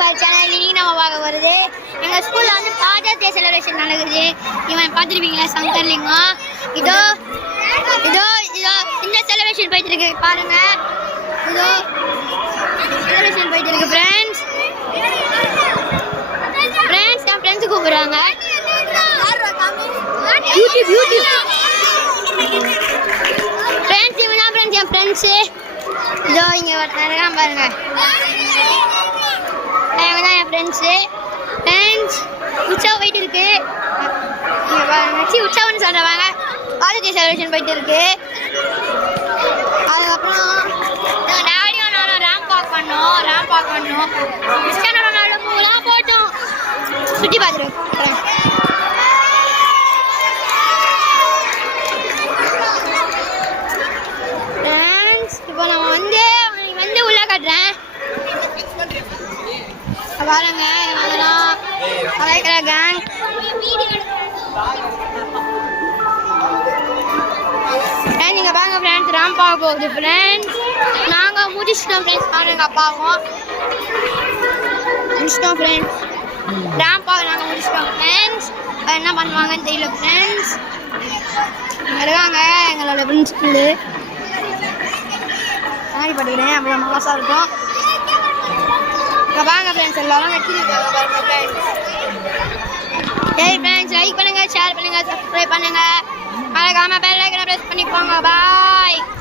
For channel. இன்னைக்கு நம்ம பார்க்க வருது எங்கள் ஸ்கூலில் வந்து ஃபாதர்ஸ் டே செலிப்ரேஷன் நடக்குது. இவன் பார்த்துருப்பீங்களா, சங்கர்லிங்கம். இதோ இதோ இதோ இந்த செலிப்ரேஷன் போயிட்டு இருக்கு பாருங்க. இதோ செலிப்ரேஷன் போயிட்டு இருக்கு ஃப்ரெண்ட்ஸ். என் ஃப்ரெண்ட்ஸு கூப்பிடுறாங்க. யூடியூப் ஃப்ரெண்ட்ஸ், இவன் தான் ஃப்ரெண்ட்ஸ், என் ஃப்ரெண்ட்ஸு. இதோ இங்கே ஒருத்தன் பாருங்க, இவன் தான் என் ஃப்ரெண்ட்ஸு. உற்சவம் போயிட்டு இருக்கு. உற்சவம்னு சொல்கிறவாங்க. காலேஜ் செலிப்ரேஷன் போயிட்டு இருக்கு. அதுக்கப்புறம் எங்கள் டேடியும் நானும் ரேம்ப் வாக் பண்ணோம். கிறிஸ்டியானோ ரொனால்டோ மூலாம் போட்டோம். சுற்றி பார்த்துருக்கேன். இப்போ நம்ம வந்து உள்ள காட்டுறேன் பாருங்க. அதெல்லாம் அழைக்கிற கேங். நீங்கள் பாருங்க ஃப்ரெண்ட்ஸ், ரேம்ப் ஆக போகுது ஃப்ரெண்ட்ஸ். நாங்கள் முடிச்சிட்டோம் ஃப்ரெண்ட்ஸ். பாருங்க, அப்பாவும் முடிச்சிட்டோம் ஃப்ரெண்ட்ஸ். ரேம்ப் ஆக நாங்கள் முடிச்சிட்டோம் ஃப்ரெண்ட்ஸ். என்ன பண்ணுவாங்கன்னு தெரியல ஃப்ரெண்ட்ஸ். இருக்காங்க எங்களோட பிரின்சிபல். பட்டுக்கிறேன் அவ்வளோ மாசாக இருக்கும். வாங்க ஃப்ரெண்ட்ஸ், எல்லாரும் வெட்டிருக்காங்க பாருங்க ஃப்ரெண்ட்ஸ். சரி ஃப்ரெண்ட்ஸ், லைக் பண்ணுங்கள், ஷேர் பண்ணுங்கள், சப்ஸ்கிரைப் பண்ணுங்கள். மறக்காமல் பெல் ஐகானை ப்ரெஸ் பண்ணி போங்க. பாய்.